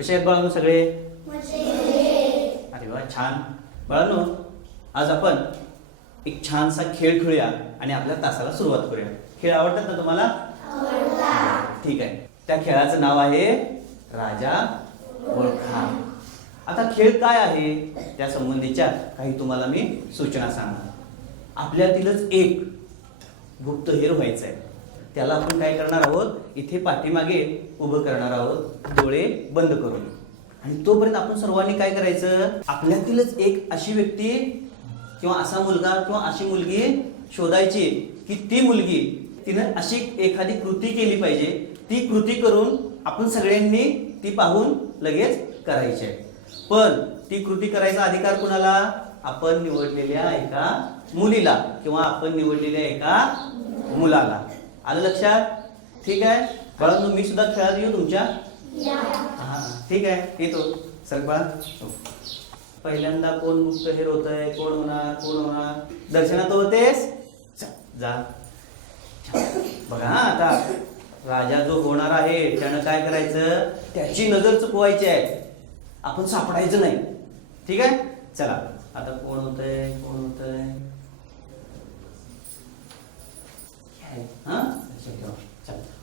कसे आहेत बाळांनो सगळे? अरे वा छान. बाळांनो आज आपण एक छानसा खेळ खेळूया आणि आपल्या तासाला सुरुवात करूया. खेळ आवडतात ना तुम्हाला? ठीक आहे. त्या खेळाचं नाव आहे राजा ओळखा. आता खेळ काय आहे? त्या संबंधीच्या काही तुम्हाला मी सूचना सांगणार. आपल्यातीलच एक गुप्तहेर व्हायचं आहे त्याला आपण काय करणार आहोत? इथे पाठीमागे उभं करणार आहोत. डोळे बंद करून. आणि तोपर्यंत आपण सर्वांनी काय करायचं? आपल्यातीलच एक अशी व्यक्ती किंवा असा मुलगा किंवा अशी मुलगी शोधायची की ती मुलगी तिनं अशी एखादी कृती केली पाहिजे. ती कृती करून आपण सगळ्यांनी ती पाहून लगेच करायची आहे. पण ती कृती करायचा अधिकार कुणाला? आपण निवडलेल्या एका मुलीला किंवा आपण निवडलेल्या एका मुलाला. आलं लक्षात? ठीक आहे? बाळांनो मी सुद्धा खेळात येऊ तुमच्या हा ठीक आहे येतो. सर पहिल्यांदा कोण गुप्तहेर होत आहे कोण होणार? कोण होणार? दर्शनात होतेस? जा. बघा हा आता राजा जो होणार आहे त्यानं काय करायचं? त्याची नजर चुकवायची आहे. आपण सापडायचं नाही. ठीक आहे? चला आता कोण होत आहे कोण होत आहे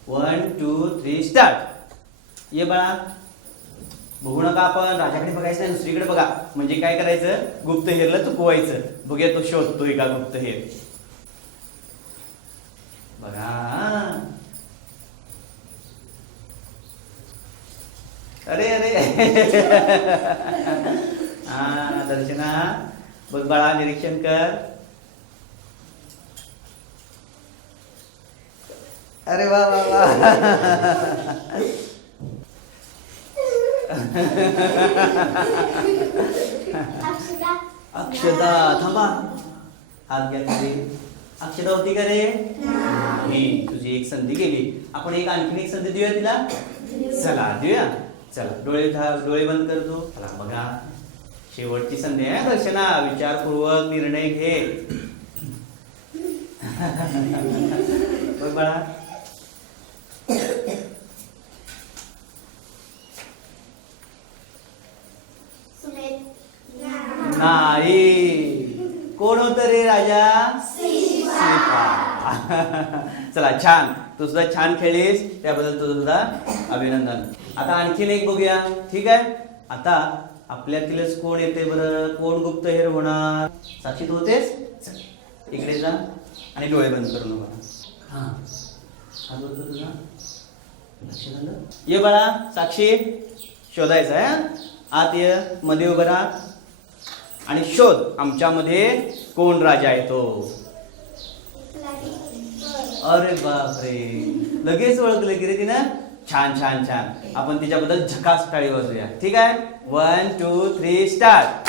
वन टू थ्री स्टार्ट ये बाळा. बघू नका आपण. राजाकडे बघायचं नाही दुसरीकडे बघा. म्हणजे काय करायचं? गुप्तहेरला चुकवायचं. बघूया तो शोधतोय का गुप्तहेर बघा. अरे अरे. हा दर्शना. बघ बाळा निरीक्षण कर. अरे वा वा वा. अक्षता थांबा हात घ्या खाली अक्षता होती का रे मी तुझी एक संधी गेली आपण एक आणखीन एक संधी देऊया तिला चला देऊया चला डोळे डोळे बंद कर तू चला बघा शेवटची संधी आहे दर्शना विचारपूर्वक निर्णय घे बघ बाळा नाही. कोण होत रे राजा? सीता. चला छान. तू सुद्धा छान खेळलीस त्याबद्दल तुझं सुद्धा अभिनंदन. आता आणखीन एक बघूया. ठीक आहे? आता आपल्यातीलच कोण येते बरं? कोण गुप्तहेर होणार? साक्षी तू होतेस? इकडे जा. आणि डोळे बंद करून बघा. हा. हात तुझा. लक्ष झालं? ये बाळा साक्षी. शोधायचं आहे आत ये. मध्ये उभं राहा. आणि शोध आमच्यामध्ये कोण राजा येतो अरे बापरे. लगेच ओळखलं की रे तिनं? छान छान छान. आपण तिच्याबद्दल झकास टाळी वाजूया ठीक आहे? वन टू थ्री स्टार्ट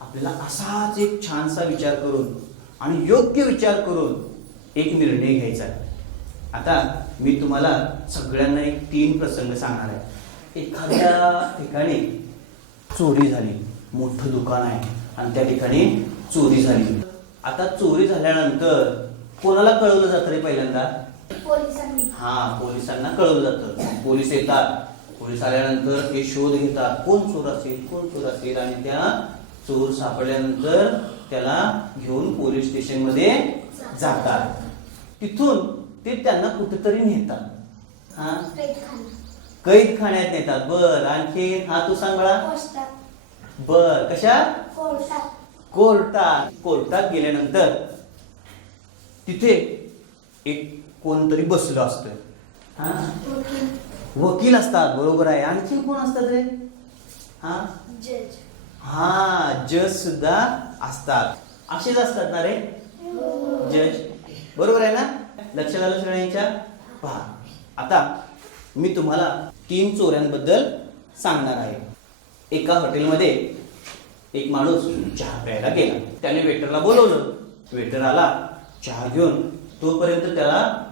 आपल्याला असाच एक छानसा विचार करून आणि योग्य विचार करून एक निर्णय घ्यायचा आहे. आता मी तुम्हाला सगळ्यांना एक तीन प्रसंग सांगणार आहे. एखाद्या ठिकाणी चोरी झाली मोठं दुकान आहे आणि त्या ठिकाणी चोरी झाली. आता चोरी झाल्यानंतर कोणाला कळवलं जातं रे पहिल्यांदा? हा पोलिसांना कळवलं जातं. पोलीस येतात. पोलीस आल्यानंतर ते शोध घेतात. कोण चोर असेल कोण चोर असेल आणि त्या चोर सापडल्यानंतर त्याला घेऊन पोलीस स्टेशनमध्ये जातात. तिथून ते त्यांना कुठेतरी नेतात. हा? कैद खाण्यात नेतात. बर आणखी हा तू सांग बाळा. बर कशा? कोर्टात. कोर्टात. गेल्यानंतर तिथे एक कोणतरी बसलं असतं. हा? वकील. असतात बरोबर आहे. आणखी कोण असतात रे? हा? हा जज सुद्धा असतात. असेच असतात ना रे? जज. बरोबर आहे ना? लक्षात आलं सगळ्यांच्या? पहा. आता मी तुम्हाला तीन चोऱ्यांबद्दल सांगणार आहे. एका हॉटेलमध्ये एक माणूस चहा प्यायला गेला. त्याने वेटरला बोलवलं. वेटर आला चहा घेऊन तोपर्यंत त्याला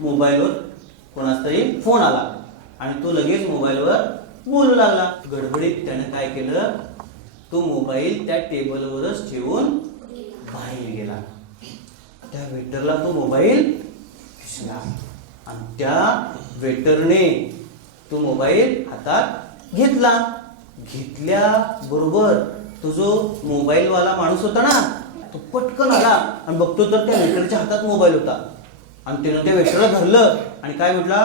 मोबाईलवर कोणाचा तरी फोन आला आणि तो लगेच मोबाईलवर बोलू लागला. गडबडीत त्यानं काय केलं? तो मोबाईल त्या टेबलवरच ठेवून बाहेर गेला. त्या वेटरला तो मोबाईल दिसला. आणि त्या वेटरने तो मोबाईल हातात घेतला. घेतल्या बरोबर तो जो मोबाईल वाला माणूस होता ना तो पटकन आला आणि बघतो तर त्या वेटरच्या हातात मोबाईल होता. आणि त्यानं त्या वेटरला धरलं आणि काय म्हटला?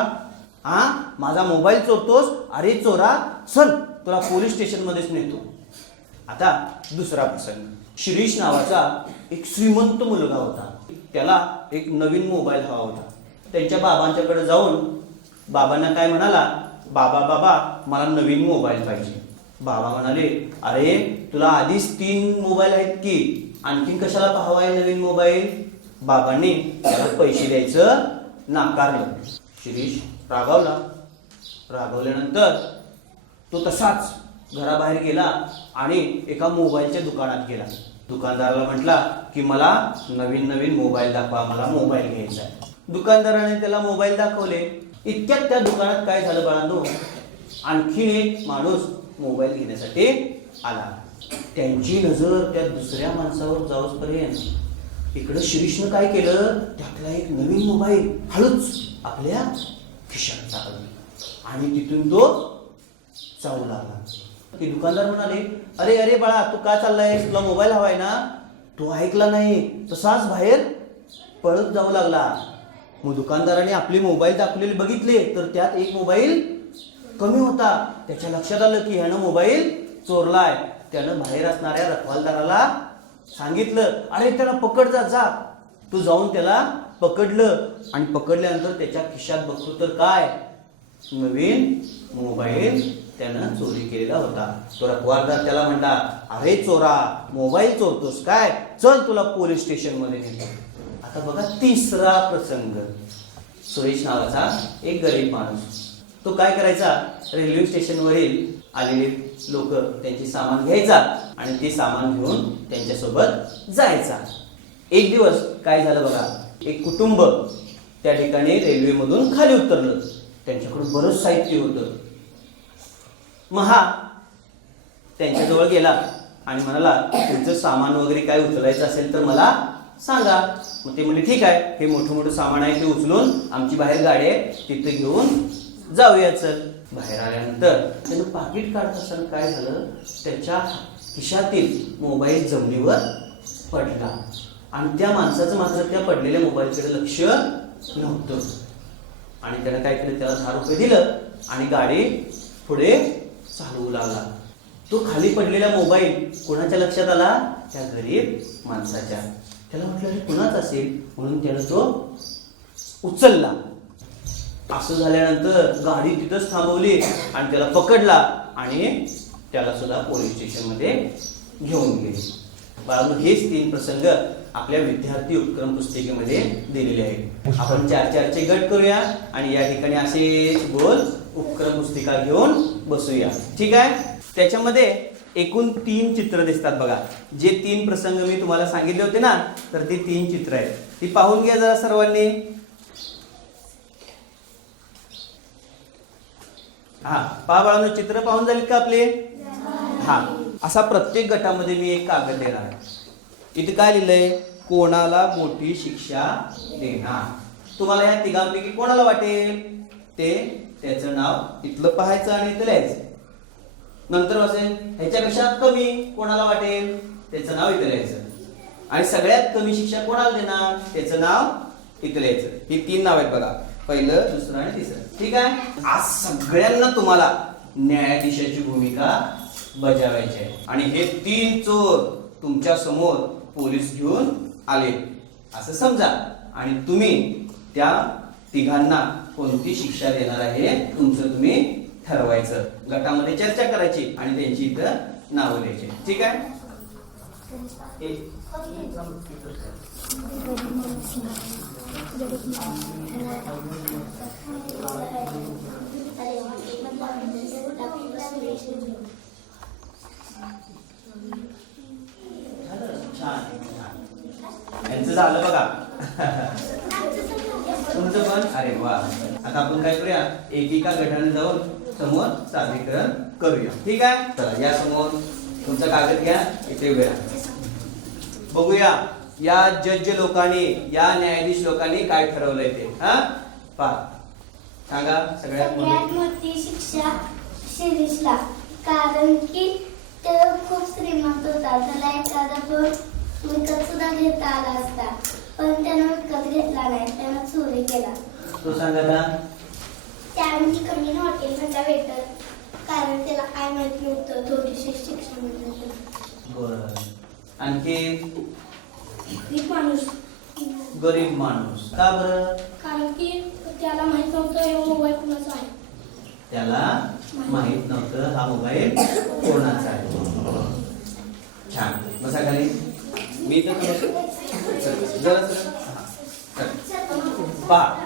हा माझा मोबाईल चोरतोस? अरे चोरा चल तुला पोलीस स्टेशन मध्येच नेतो. आता दुसरा प्रसंग. शिरीष नावाचा एक श्रीमंत मुलगा होता. त्याला एक नवीन मोबाईल हवा होता. त्यांच्या बाबांच्याकडे जाऊन बाबांना काय म्हणाला? बाबा बाबा मला नवीन मोबाईल पाहिजे. बाबा म्हणाले अरे तुला आधीच तीन मोबाईल आहेत की? आणखीन कशाला पाहावा आहे नवीन मोबाईल बाबांनी त्याला पैसे द्यायचं नाकारलं. शिरीष रागावला. रागवल्यानंतर तो तसाच घराबाहेर गेला आणि एका मोबाईलच्या दुकानात गेला. दुकानदाराला म्हटला की मला नवीन नवीन मोबाईल दाखवा मला मोबाईल घ्यायचा आहे. दुकानदाराने त्याला मोबाईल दाखवले इतक्यात त्या दुकानात काय झालं बाळांनो? आणखीन एक माणूस मोबाईल घेण्यासाठी आला. त्यांची नजर त्या दुसऱ्या माणसावर जाऊसपर्यंत. इकडं शिरीषनं काय केलं? त्यातला एक नवीन मोबाईल हळूच आपल्या खिशात टाकला. आणि तिथून तो जाऊ लागला. ते दुकानदार म्हणाले अरे अरे बाळा तू का चाललाय तुला मोबाईल हवाय ना. तो ऐकला नाही तसाच बाहेर पळत जाऊ लागला. मग दुकानदाराने आपले मोबाईल दाखवलेले बघितले तर त्यात एक मोबाईल कमी होता. त्याच्या लक्षात आलं की ह्यानं मोबाईल चोरलाय. त्यानं बाहेर असणाऱ्या रखवालदाराला सांगितलं अरे त्याला पकड जा जा. तू जाऊन त्याला पकडलं. आणि पकडल्यानंतर त्याच्या खिशात बघतो तर काय? नवीन मोबाईल त्यानं चोरी केलेला होता. तो रखवालदार त्याला म्हणला अरे चोरा मोबाईल चोरतोस काय? चल तुला पोलीस स्टेशनमध्ये नेतो आता बघा तिसरा प्रसंग. सुरेश नावाचा एक गरीब माणूस. तो काय करायचा? रेल्वे स्टेशनवरील आलेले लोक त्यांचे सामान घ्यायचा आणि ते सामान घेऊन त्यांच्यासोबत जायचा. एक दिवस काय झालं बघा? एक कुटुंब त्या ठिकाणी रेल्वेमधून खाली उतरलं. त्यांच्याकडून बरंच साहित्य होतं. महा त्यांच्याजवळ गेला आणि म्हणाला तुमचं सामान वगैरे काय उचलायचं असेल तर मला सांगा. मग ते म्हणले ठीक आहे हे मोठं मोठं सामान आहे ते उचलून आमची बाहेर गाडी आहे तिथे घेऊन जाऊया चल बाहेर आल्यानंतर त्यानं पाकिट काढत असताना काय झालं? त्याच्या खिशातील मोबाईल जमिनीवर पडला. आणि त्या माणसाचं मात्र त्या पडलेल्या मोबाईलकडे लक्ष नव्हतं. आणि त्यानं काय केलं? त्याला दहा रुपये दिलं आणि गाडी पुढे चालवू लागला. तो खाली पडलेला मोबाईल कोणाच्या लक्षात आला? त्या गरीब माणसाच्या. त्याला म्हटलं कुणाच असेल? म्हणून त्यानं तो उचलला. असं झाल्यानंतर गाडी तिथंच थांबवली आणि त्याला पकडला आणि त्याला सुद्धा पोलीस स्टेशनमध्ये घेऊन गेले. बाळांनो हेच तीन प्रसंग आपल्या विद्यार्थी उपक्रम पुस्तिकेमध्ये दिलेले आहेत. आपण चार चारचे गट करूया आणि या ठिकाणी असेच गोल उपक्रम पुस्तिका घेऊन बसूया. ठीक आहे? त्याच्यामध्ये एकूण तीन चित्र दिसतात बघा. जे तीन प्रसंग मी तुम्हाला सांगितले होते ना तर ते तीन चित्र आहेत. ती पाहून घ्या जरा सर्वांनी. हा पहा बाळांनो चित्र पाहून झालीत का आपले? हा असा प्रत्येक गटामध्ये मी एक कागद देणार आहे. इथे काय लिहिलंय? कोणाला मोठी शिक्षा देणार? तुम्हाला या तिघांपैकी कोणाला वाटेल? ते त्याचं नाव इथलं पाहायचं आणि इथं लिहायचं. नंतर असेल ह्याच्यापेक्षा कमी कोणाला वाटेल? त्याचं नाव इथं लिहायचं. आणि सगळ्यात कमी शिक्षा कोणाला देणार? त्याचं नाव इथं लिहायचं. ही तीन नाव आहेत बघा. पहिलं दुसरं आणि तिसरं. ठीक आहे? आज सगळ्यांना तुम्हाला न्यायाधीशाची भूमिका बजावायची आहे. आणि हे तीन चोर तुमच्यासमोर पोलीस घेऊन आले. असं समजा. आणि तुम्ही त्या तिघांना कोणती शिक्षा देणार आहे? तुमचं तुम्ही ठरवायचं. गटामध्ये चर्चा करायची आणि त्यांची इथं नावं द्यायची. ठीक आहे? हे- यांचं झालं बघा. तुमचं पण? अरे वा. आता आपण काय करूया? एकेका गटाने जाऊन समोर सादरीकरण करूया. ठीक आहे? चला या समोर. तुमचा कागद घ्या इथे उभे राहा. बघूया या जज लोकांनी या न्यायाधीश लोकांनी काय ठरवलंय ते. हा? पहा. सांगा सगळ्यात मोठी. मोठी शिक्षा शिरीषला. कारण की तो खूप श्रीमंत होता. त्याला एखादा फोन विकत सुद्धा घेता आला असता. पण त्यानं विकत घेतला नाही. त्यानं चोरी केला. तू सांग आता त्यावेळी कमी हॉटेल मधला वेटर कारण त्याला काय माहीत नव्हतं थोडीशी शिक्षण म्हणजे बर. आणखी? गरीब माणूस. गरीब माणूस. का बरं? कारण की त्याला माहीत नव्हतं हे मोबाईल कुणाचा आहे. त्याला माहीत. नव्हतं हा मोबाईल कोणाचा आहे. छान. बसा खाली. मी तर जरा. पहा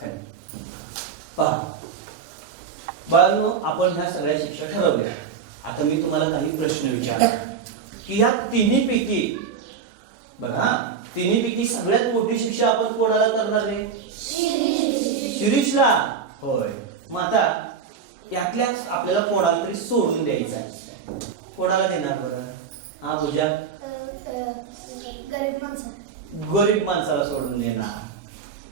खाली. पहा. बाळांनो आपण ह्या सगळ्या शिक्षा ठरवल्या आता मी तुम्हाला काही प्रश्न विचार की या तिन्ही पैकी बघा तिन्ही पैकी सगळ्यात मोठी शिक्षा आपण कोणाला करणार आहे? शिरीषला. होय. मग आता यातल्याच आपल्याला कोणाला तरी सोडून द्यायचं आहे. कोणाला देणार बरं? हा पूजा. गरीब माणसं गरीब माणसाला सोडून देणार.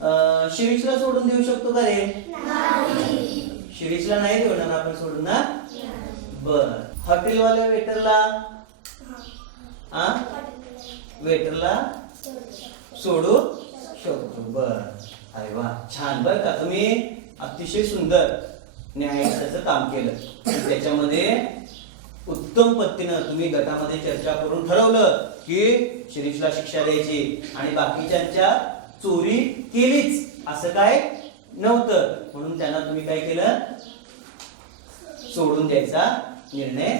शिरीषला सोडून देऊ शकतो का रे? शिरीषला नाही देणार आपण सोडून ना बर. हॉटेलवाल्या वेटरला? हा वेटरला? सोडू शकतो. बर. अरे वा छान. बर का तुम्ही अतिशय सुंदर न्यायाचं काम केलं. त्याच्यामध्ये उत्तम पद्धतीनं तुम्ही गटामध्ये चर्चा करून ठरवलं की शिरीषला शिक्षा द्यायची आणि बाकीच्यांच्या चोरी केलीच. असं काय नव्हतं. म्हणून त्यांना तुम्ही काय केलं? सोडून द्यायचा निर्णय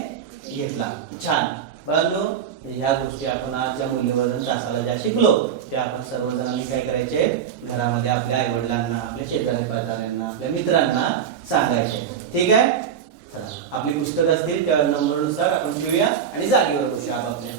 घेतला. छान. बाळांनो ह्या गोष्टी आपण आज ज्या मूल्यवर्धन तासाला ज्या शिकलो त्या आपण सर्वजणांनी काय करायचे? घरामध्ये आपल्या आई वडिलांना आपल्या शेजारी पाजाऱ्यांना आपल्या मित्रांना सांगायचे. ठीक आहे? चला आपली पुस्तक असतील त्या नंबरनुसार आपण घेऊया आणि जागेवर बसूया आपापल्या.